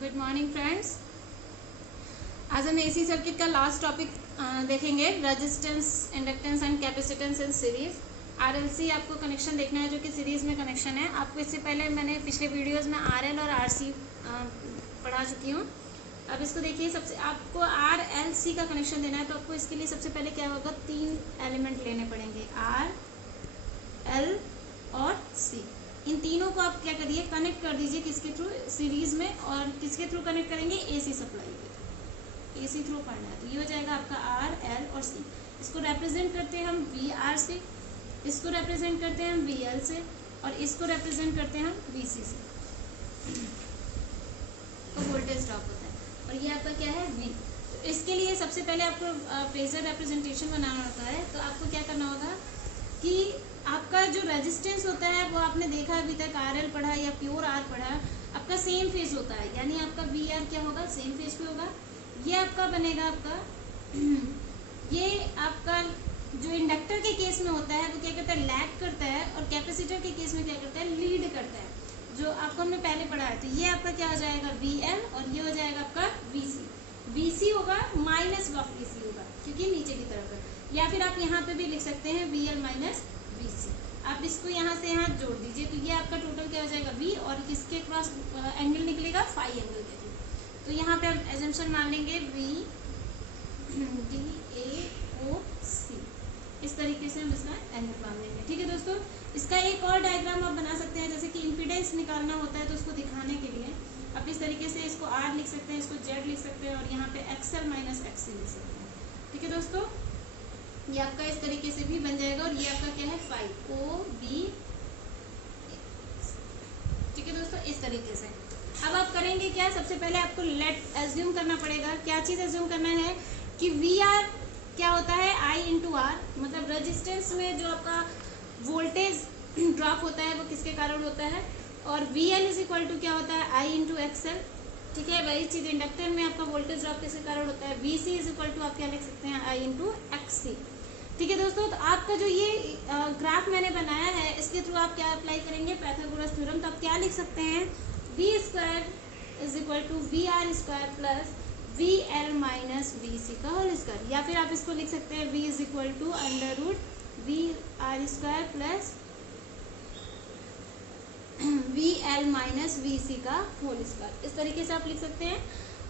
Good morning friends. आज हम AC circuit का लास्ट टॉपिक देखेंगे, resistance, inductance and capacitance in series. RLC आपको कनेक्शन देखना है जो कि सीरीज में कनेक्शन है। आपको इससे पहले मैंने पिछले वीडियोस में आरएल और आरसी पढ़ा चुकी हूँ। अब इसको देखिए, सबसे आपको आरएलसी का कनेक्शन देना है तो आपको इसके लिए सबसे पहले क्या होगा, 3 एलिमेंट लेने पड़ेंगे, आर, एल और सी। इन तीनों को आप क्या करिए, कनेक्ट कर दीजिए किसके थ्रू, सीरीज में। और किसके थ्रू कनेक्ट करेंगे, एसी सप्लाई के, एसी थ्रू पढ़ना है। तो ये हो जाएगा आपका आर, एल और सी। इसको रिप्रेजेंट करते हैं हम वी आर से, इसको रिप्रेजेंट करते हैं हम वी एल से, और इसको रिप्रेजेंट करते हैं हम वी सी से। तो वोल्टेज ड्रॉप होता है और ये आपका क्या है, वी। तो इसके लिए सबसे पहले आपको फेजर रिप्रेजेंटेशन बनाना होता है। तो आपको क्या करना होगा कि आपका जो रेजिस्टेंस होता है वो आपने देखा अभी तक, आर एल पढ़ा या प्योर आर पढ़ा, आपका सेम फेज होता है, यानी आपका वी आर क्या होगा, सेम फेज पे होगा। ये आपका बनेगा आपका ये आपका जो इंडक्टर के केस में होता है वो क्या करता है, लैग करता है, और कैपेसिटर के केस में क्या करता है, लीड करता है, जो आपको हमने पहले पढ़ा है। तो ये आपका क्या हो जाएगा, वी एल, और ये हो जाएगा आपका वी सी। वी सी होगा माइनस ऑफ वी सी होगा क्योंकि नीचे की तरफ है, या फिर आप यहाँ पे भी लिख सकते हैं वी एल माइनस वी सी। आप इसको यहाँ से यहाँ जोड़ दीजिए तो ये आपका टोटल क्या हो जाएगा, वी, और किसके क्रॉस एंगल निकलेगा, फाई एंगल के थ्रू। तो यहाँ पे हम एजम्पशन मान लेंगे वी डी ए ओ सी, इस तरीके से हम इसका एंगल मान लेंगे। ठीक है दोस्तों, इसका एक और डायग्राम आप बना सकते हैं, जैसे कि इम्पीडेंस निकालना होता है तो उसको दिखाने के लिए आप इस तरीके से इसको आर लिख सकते हैं, इसको जेड लिख सकते हैं, और यहाँ पे एक्सएल माइनस एक्ससी लिख सकते हैं। ठीक है दोस्तों, ये आपका इस तरीके से भी बन जाएगा, और ये आपका क्या है, फाइव ओ बी। ठीक है दोस्तों, इस तरीके से अब आप करेंगे क्या, सबसे पहले आपको लेट एज्यूम करना पड़ेगा। क्या चीज एज्यूम करना है कि वी आर क्या होता है, आई इंटू आर, मतलब रेजिस्टेंस में जो आपका वोल्टेज ड्रॉप होता है वो किसके कारण होता है, और V L is equal to क्या होता है, आई इंटू एक्सएल। ठीक है, वही चीज इंडक्टर में आपका वोल्टेज ड्रॉप किसके कारण होता है, V C is equal to आप क्या लिख सकते हैं, आई इंटू एक्स सी। ठीक है दोस्तों, तो आपका जो ये ग्राफ मैंने बनाया है इसके थ्रू आप क्या अप्लाई करेंगे, पाइथागोरस थ्योरम। तो आप क्या लिख सकते हैं, V square is equal to V R square plus V L minus V C का होल स्क्वायर, या फिर आप इसको लिख सकते हैं V is equal to under root V R square plus V L minus V C का whole square. इस तरीके से आप लिख सकते हैं,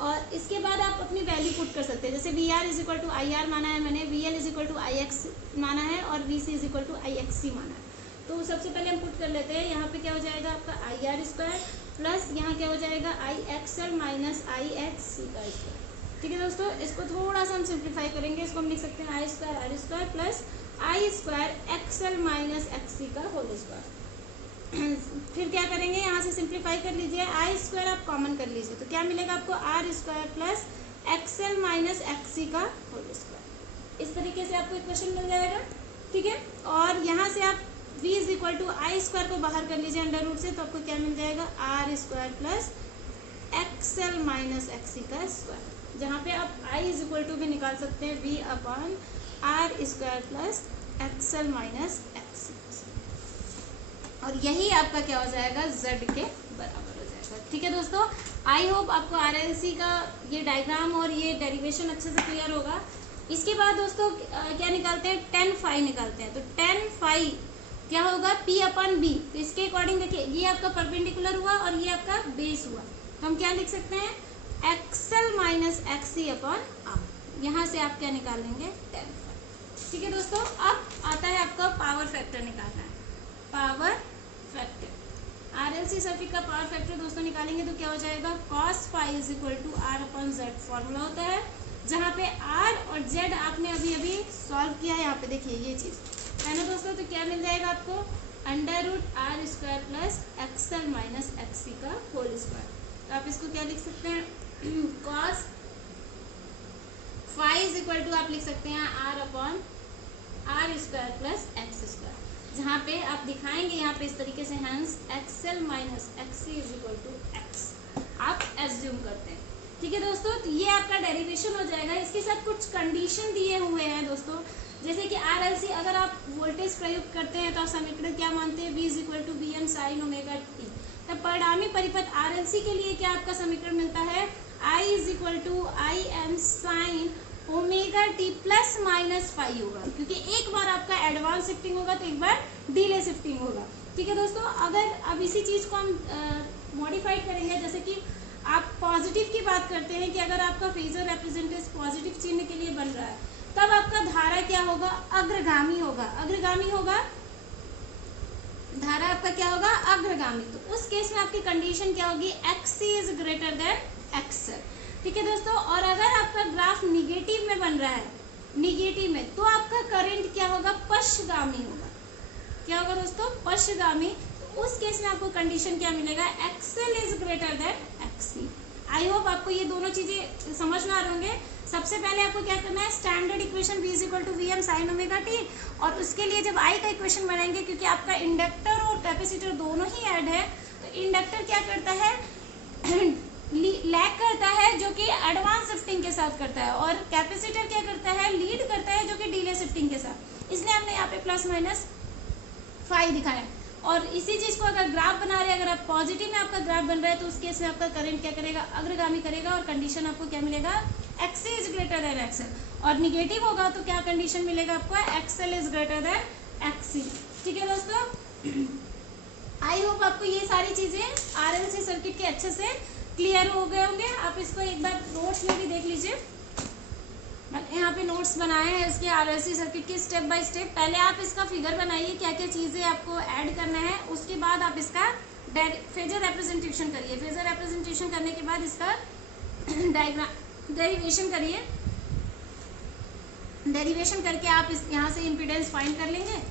और इसके बाद आप अपनी वैल्यू पुट कर सकते हैं। जैसे V R is equal to I R माना है मैंने, V L is equal to I X माना है, और V C is equal to I X C माना है। तो सबसे पहले हम पुट कर लेते हैं, यहाँ पे क्या हो जाएगा आपका आई आर स्क्वायर प्लस यहाँ क्या हो जाएगा, आई एक्स एल माइनस आई एक्स सी का स्क्वायर। ठीक है दोस्तों, इसको थोड़ा सा हम सिंप्लीफाई करेंगे, इसको हम लिख सकते हैं I square R square plus I square X L minus X C का होल स्क्वायर। फिर क्या करेंगे, यहाँ से सिंप्लीफाई कर लीजिए, आई स्क्वायर आप कॉमन कर लीजिए, तो क्या मिलेगा आपको, R square plus XL minus XC का होल स्क्वायर। इस तरीके से आपको इक्वेशन मिल जाएगा। ठीक है, और यहाँ से आप v is equal to I square को बाहर कर लीजिए अंडर रूट से, तो आपको क्या मिल जाएगा, R square plus XL minus XC का स्क्वायर, जहाँ पे आप आई इज इक्वल टू भी निकाल सकते हैं, v upon R square plus XL minus XC, और यही आपका क्या हो जाएगा, z के बराबर हो जाएगा। ठीक है दोस्तों, आई होप आपको आरएलसी का ये डायग्राम और ये डेरिवेशन अच्छे से क्लियर होगा। इसके बाद दोस्तों क्या निकालते हैं, टेन फाई निकालते हैं। तो टेन फाई क्या होगा, P अपन B। तो इसके अकॉर्डिंग देखिए, ये आपका परपेंडिकुलर हुआ और ये आपका बेस हुआ, तो हम क्या लिख सकते हैं, XL minus XC upon R. यहाँ से आप क्या निकाल लेंगे, टेन फाई। ठीक है दोस्तों, अब आता है आपका पावर फैक्टर निकालना है। पावर फैक्टर, आरएलसी सर्किट का पावर फैक्टर दोस्तों निकालेंगे तो क्या हो जाएगा, cos phi is equal to R upon Z formula होता है, जहाँ पे आर और जेड आपने अभी अभी सॉल्व किया है। यहाँ पे देखिए ये चीज है ना दोस्तों, तो क्या मिल जाएगा आपको, under root R square plus XL minus XC का होल स्क्वायर। तो आप इसको क्या लिख सकते हैं, cos phi is equal to आप लिख सकते हैं R upon R square plus X square, जहाँ पे आप दिखाएंगे यहाँ पे इस तरीके से, hence XL minus XC is equal to X आप एज्यूम करते हैं। ठीक है दोस्तों, तो ये आपका डेरिवेशन हो जाएगा। इसके साथ कुछ कंडीशन दिए हुए हैं दोस्तों, जैसे कि आरएलसी अगर आप वोल्टेज प्रयुक्त करते हैं तो आप समीकरण क्या मानते हैं, V is equal to B N sine omega t. तो परिणामी परिपथ RLC के लिए क्या आपका समीकरण मिलता है, I is equal to I M sine omega T plus minus phi होगा, क्योंकि एक बार आपका एडवांस शिफ्टिंग होगा तो एक बार डिले शिफ्टिंग होगा। ठीक है दोस्तों, अगर अब इसी चीज़ को हम मॉडिफाइड करेंगे, जैसे कि आप पॉजिटिव की बात करते हैं कि अगर आपका फेजर रिप्रेजेंटेशन पॉजिटिव चिन्ह के लिए बन रहा है, तब आपका धारा क्या होगा, अग्रगामी होगा। अग्रगामी होगा, धारा आपका क्या होगा, अग्रगामी। तो उस केस में आपकी कंडीशन क्या होगी, XC is greater than XL। ठीक है दोस्तों, और अगर आपका ग्राफ निगेटिव में बन रहा है, निगेटिव में, तो आपका करंट क्या होगा, पश्चगामी होगा। क्या होगा दोस्तों, पश्चगामी। तो उस केस में आपको कंडीशन क्या मिलेगा, XL is greater than XC। I hope आपको ये दोनों चीजें समझ में आ रहे होंगे। सबसे पहले आपको क्या करना है, standard equation V is equal to V M sine omega T, और उसके लिए जब I का इक्वेशन बनाएंगे, क्योंकि आपका इंडक्टर और कैपेसिटर दोनों ही ऐड है, तो इंडक्टर क्या करता है, लैग करता है, जो कि एडवांस शिफ्टिंग के साथ करता है, और कैपेसिटर क्या करता है, लीड करता है, जो कि डिले शिफ्टिंग के साथ। इसलिए हमने यहाँ पे प्लस माइनस फाई दिखाया है। और इसी चीज को अगर ग्राफ बना रहे हैं, अगर आप पॉजिटिव में आपका ग्राफ बन रहा है, तो उस केस में आपका करंट क्या करेगा, अग्रगामी करेगा, और कंडीशन आपको क्या मिलेगा, XC is greater than XL। और निगेटिव होगा तो क्या कंडीशन मिलेगा आपको, XL is greater than XC। ठीक है दोस्तों, आई होप आपको ये सारी चीजें RLC सर्किट के अच्छे से क्लियर हो गए होंगे। आप इसको एक बार नोट्स में भी देख लीजिए, यहाँ पे नोट्स बनाए हैं इसके RLC सर्किट के स्टेप बाय स्टेप। पहले आप इसका फिगर बनाइए, क्या क्या चीज़ें आपको ऐड करना है, उसके बाद आप इसका फेजर रिप्रेजेंटेशन करिए। फेजर रिप्रेजेंटेशन करने के बाद इसका डायग्राम डेरिवेशन करिए। डेरिवेशन करके आप इस यहाँ से इम्पीडेंस फाइंड कर लेंगे,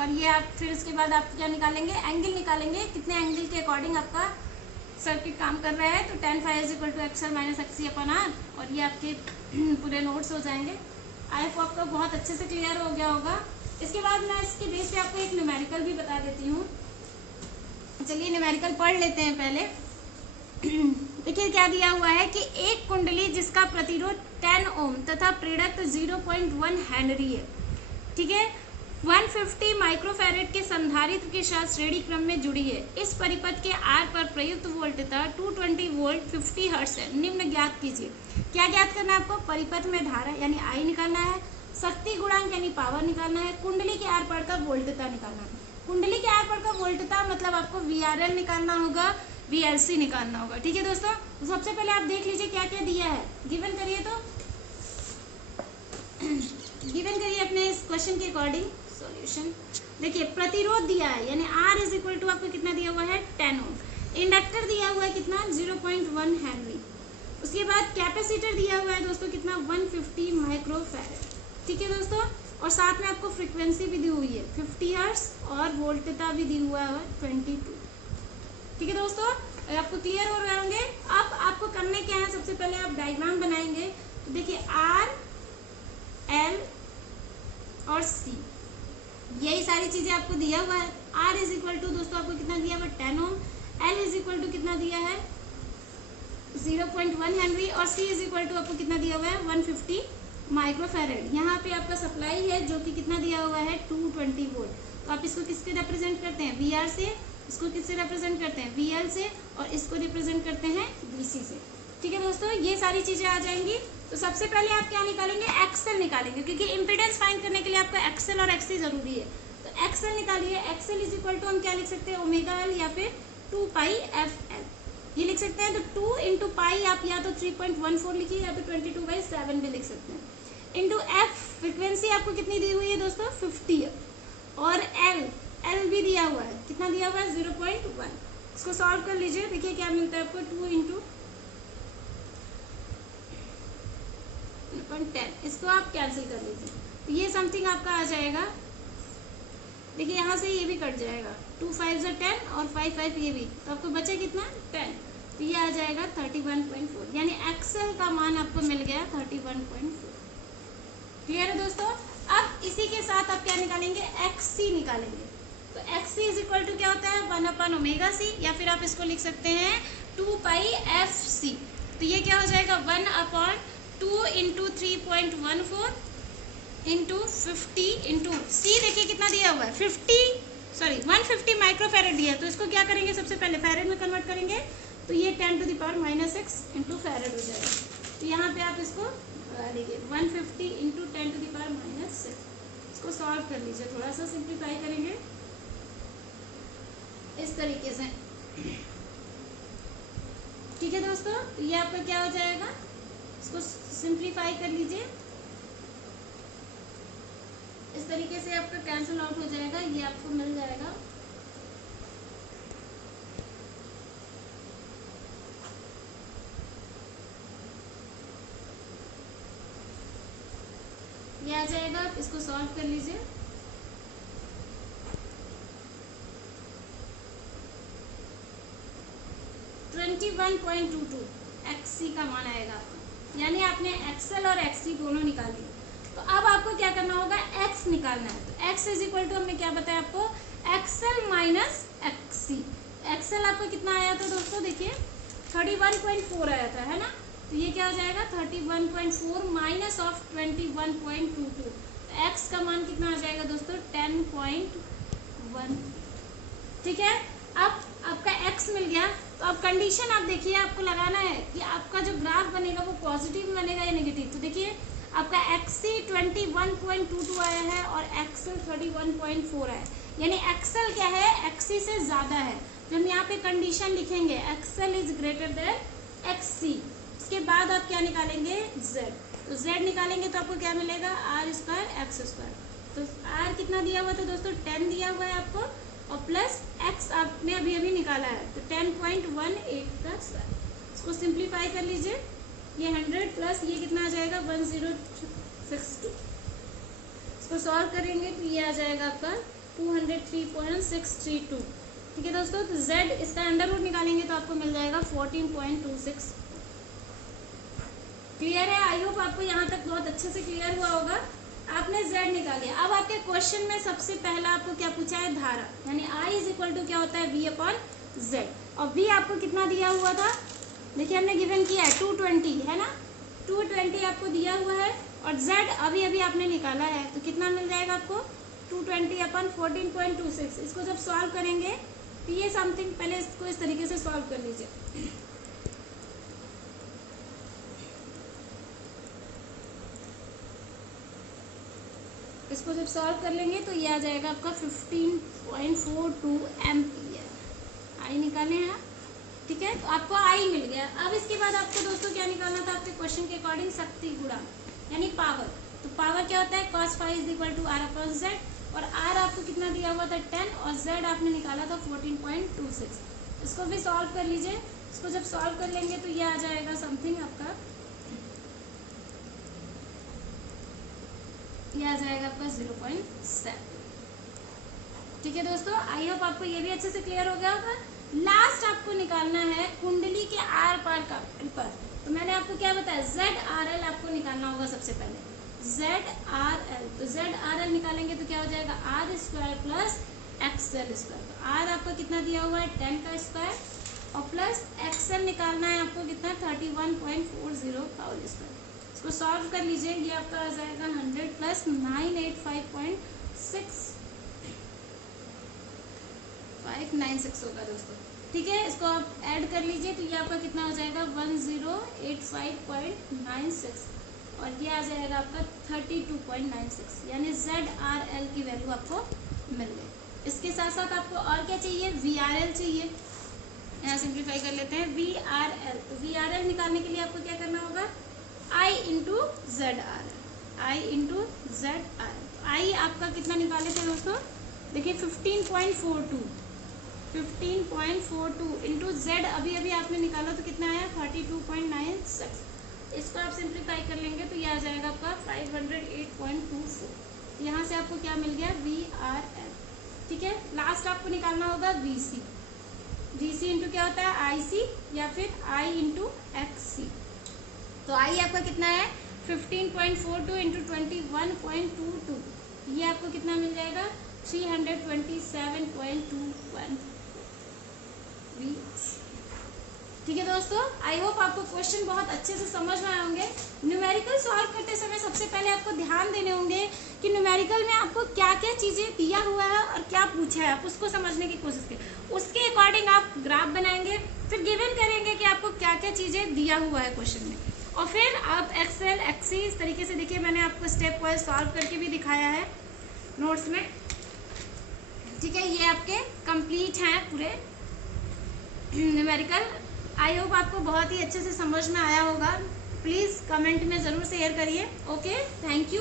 और ये आप फिर इसके बाद आप क्या निकालेंगे, एंगल निकालेंगे, कितने एंगल के अकॉर्डिंग आपका सर्किट काम कर रहा है। तो tan phi is equal to XL minus XC अपन R, और ये आपके पूरे नोट्स हो जाएंगे। आई होप आपको बहुत अच्छे से क्लियर हो गया होगा। इसके बाद मैं इसके बेस पे आपको एक न्यूमेरिकल भी बता देती हूँ। चलिए न्यूमेरिकल पढ़ लेते हैं पहले। देखिए क्या दिया हुआ है कि एक कुंडली जिसका प्रतिरोध 10 ओम तथा प्रेरक 0.1 हेनरी है, ठीक है, 150 माइक्रोफैरेड के संधारित्र के साथ श्रेणी क्रम में जुड़ी है। इस परिपथ के आर पर प्रयुक्त वोल्टता 220 वोल्ट 50 हर्ट्ज है। निम्न ज्ञात कीजिए। क्या ज्ञात करना है आपको, परिपथ में धारा यानी I निकालना है, शक्ति गुणांक यानी पावर निकालना है, कुंडली के आर पर का वोल्टता निकालना है। कुंडली के आर पर का वोल्टता मतलब आपको VRL निकालना होगा, VLC निकालना होगा। ठीक है दोस्तों, तो सबसे पहले आप देख लीजिए क्या क्या दिया है, गिवन करिए। तो गिवन करिए अपने इस क्वेश्चन के अकॉर्डिंग सॉल्यूशन। देखिए प्रतिरोध दिया है, यानी R इज इक्वल टू आपको कितना दिया हुआ है, 10 ओम। इंडक्टर दिया हुआ है कितना, 0.1 हेनरी। उसके बाद कैपेसिटर दिया हुआ है दोस्तों कितना, 150 माइक्रोफैरेड। ठीक है दोस्तों, और साथ में आपको फ्रीक्वेंसी भी दी हुई है 50 हर्ट्ज, और वोल्टता भी दी हुआ है 22। ठीक है दोस्तों, आपको क्लियर हो रहे होंगे। अब आपको करने क्या है, सबसे पहले आप डायग्राम बनाएंगे। तो देखिए R, L और C, यही सारी चीजें आपको दिया हुआ है। R इज इक्वल टू दोस्तों आपको कितना दिया हुआ है, 10 ओम। L इज इक्वल टू कितना दिया है, 0.1 हेनरी, और C इज इक्वल टू आपको कितना दिया हुआ है, 150 माइक्रोफैरेड। यहाँ पे आपका सप्लाई है जो कि कितना दिया हुआ है, 220 वोल्ट। तो आप इसको किसके रिप्रेजेंट करते हैं, VR से, इसको किससे रिप्रेजेंट करते हैं, VL से, और इसको रिप्रेजेंट करते हैं DC से। ठीक है दोस्तों, ये सारी चीजें आ जाएंगी। तो सबसे पहले आप क्या निकालेंगे, XL निकालेंगे, क्योंकि इम्पीडेंस फाइंड करने के लिए आपका XL और XC जरूरी है। तो XL निकालिए। XL इज इक्वल टू हम क्या लिख सकते हैं, ओमेगा L या फिर 2 पाई FL, ये लिख सकते हैं। तो 2 इंटू पाई आप या तो 3.14 लिखिए, या फिर 22/7 भी लिख सकते हैं। इंटू F, फ्रिक्वेंसी आपको कितनी दी हुई है दोस्तों, 50 है, और L भी दिया हुआ है, कितना दिया हुआ है, 0.1। इसको सॉल्व कर लीजिए, देखिए क्या मिलता है आपको, 2 इंटू 10, इसको आप कैंसिल कर लीजिए, तो ये समथिंग आपका आ जाएगा। देखिए यहाँ से ये भी कट जाएगा, 2 5 × 10 और 5 5 ये भी, तो आपको बचे कितना, 10। तो ये आ जाएगा 31.4, यानी XL का मान आपको मिल गया 31.4। क्लियर है दोस्तों। अब इसी के साथ आप क्या निकालेंगे, XC निकालेंगे। तो XC इज इक्वल टू क्या होता है, 1/ωc, या फिर आप इसको लिख सकते हैं 2 पाई FC। तो ये क्या हो जाएगा, 1/2 इंटू 3.14 इंटू 50 इंटू C, देखिए कितना दिया हुआ है, 50 सॉरी 150 माइक्रोफेरेड दिया है, तो इसको क्या करेंगे, सबसे पहले फेरेड में कन्वर्ट करेंगे, तो ये 10⁻⁻6 इंटू फेरेड हो जाएगा। तो यहाँ पे आप इसको लीजिए 150 इंटू 10⁻⁻6, इसको सॉल्व कर लीजिए, थोड़ा सा सिंप्लीफाई करेंगे इस तरीके से। ठीक है दोस्तों, तो ये आपका क्या हो जाएगा, इसको सिंप्लीफाई कर लीजिए, इस तरीके से आपका कैंसिल आउट हो जाएगा, ये आपको मिल जाएगा ये आ जाएगा, आप इसको सॉल्व कर लीजिए। XC का मान आएगा आपका, यानी आपने XL और XC दोनों निकाल लिए। तो अब आपको क्या करना होगा, X निकालना है। तो X इज इक्वल टू हमने क्या बताया आपको, XL माइनस XC। XL आपका कितना आया था दोस्तों, देखिए 31.4 आया था, है ना। तो ये क्या हो जाएगा 31.4 माइनस ऑफ 21.22। X का मान कितना आ जाएगा दोस्तों 10.1। ठीक है, अब आपका X मिल गया। तो अब कंडीशन आप देखिए, आपको लगाना है कि आपका जो ग्राफ बनेगा वो पॉजिटिव बनेगा या नेगेटिव। तो देखिए आपका XC 21.22 आया है और XL 31.4 आया है, यानी XL क्या है, XC से ज़्यादा है। जब हम यहाँ पे कंडीशन लिखेंगे XL is greater than XC, उसके बाद आप क्या निकालेंगे, Z। तो Z निकालेंगे तो आपको क्या मिलेगा, R² X²। तो R कितना दिया हुआ था दोस्तों, 10 दिया हुआ है आपको, और प्लस X आपने अभी अभी निकाला है, तो 10.18 का स्क्वायर। इसको सिंप्लीफाई कर लीजिए, ये 100 प्लस ये कितना आ जाएगा 1062। इसको सॉल्व करेंगे तो ये आ जाएगा आपका 203.632। ठीक है दोस्तों, तो Z इसका अंडर रूट निकालेंगे तो आपको मिल जाएगा 14.26। क्लियर है, आई होप आपको यहाँ तक बहुत अच्छे से क्लियर हुआ होगा। आपने Z निकाल लिया। अब आपके क्वेश्चन में सबसे पहला आपको क्या पूछा है, धारा, यानी I इज इक्वल टू क्या होता है V/Z, और V आपको कितना दिया हुआ था, देखिए हमने गिवन किया है 220, है ना, 220 आपको दिया हुआ है, और Z अभी अभी आपने निकाला है, तो कितना मिल जाएगा आपको 220/14.26। इसको जब सॉल्व करेंगे तो ये समथिंग, पहले इसको इस तरीके से सॉल्व कर लीजिए। इसको जब सॉल्व कर लेंगे तो ये आ जाएगा आपका 15.42 एम्पियर। आई निकाले हैं आप, ठीक है, तो आपको आई मिल गया। अब इसके बाद आपको दोस्तों क्या निकालना था, आपके क्वेश्चन के अकॉर्डिंग शक्ति गुणा यानी पावर। तो पावर क्या होता है, cos phi is equal to R/Z, और R आपको कितना दिया हुआ था 10, और Z आपने निकाला था 14.26। इसको भी सॉल्व कर लीजिए। इसको जब सॉल्व कर लेंगे तो ये आ जाएगा समथिंग आपका, ये आ जाएगा आपका 0.7। ठीक है दोस्तों, आई होप आपको ये भी अच्छे से क्लियर हो गया होगा। लास्ट आपको निकालना है कुंडली के आर पार का पर। तो मैंने आपको क्या बताया, ZRL आपको निकालना होगा सबसे पहले, ZRL। तो ZRL निकालेंगे तो क्या हो जाएगा R² प्लस XL²। तो R आपका कितना दिया हुआ है 10 का स्क्वायर, और प्लस XL निकालना है आपको कितना 31.40 का होल स्क्वायर। इसको सॉल्व कर लीजिए, ये आपका आ जाएगा 100 प्लस 596 होगा दोस्तों। ठीक है, इसको आप ऐड कर लीजिए तो ये आपका कितना हो जाएगा 1085.96, और ये आ जाएगा आपका 32.96, यानी ZRL की वैल्यू आपको मिल गई। इसके साथ साथ आपको और क्या चाहिए, VRL चाहिए। यहाँ सिंप्लीफाई कर लेते हैं VRL। तो VRL निकालने के लिए आपको क्या करना होगा, I into ZRL, I into ZRL। I आपका कितना निकाले थे दोस्तों, देखिए 15.42 इंटू Z अभी अभी आपने निकाला तो कितना आया 32.96। इसको आप सिंप्लीफाई कर लेंगे तो ये आ जाएगा आपका 508.24। यहाँ से आपको क्या मिल गया VRL। ठीक है, लास्ट आपको निकालना होगा VC। VC इंटू क्या होता है IC, या फिर I इंटू XC। तो I आपका कितना है 15.42 इंटू 21.22, ये आपको कितना मिल जाएगा 327.21। ठीक है दोस्तों, आई होप आपको क्वेश्चन बहुत अच्छे से समझ में आए होंगे। न्यूमेरिकल सॉल्व करते समय सबसे पहले आपको ध्यान देने होंगे कि न्यूमेरिकल में आपको क्या क्या चीज़ें दिया हुआ है और क्या पूछा है, आप उसको समझने की कोशिश करें। उसके अकॉर्डिंग आप ग्राफ बनाएंगे, फिर गिवन करेंगे कि आपको क्या क्या चीज़ें दिया हुआ है क्वेश्चन में, और फिर आप एक्सेल एक्सी इस तरीके से देखिए, मैंने आपको स्टेप वाइज सॉल्व करके भी दिखाया है नोट्स में। ठीक है, ये आपके कंप्लीट हैं पूरे न्यूमेरिकल। आई होप आपको बहुत ही अच्छे से समझ में आया होगा। प्लीज़ कमेंट में ज़रूर शेयर करिए। Okay, thank you.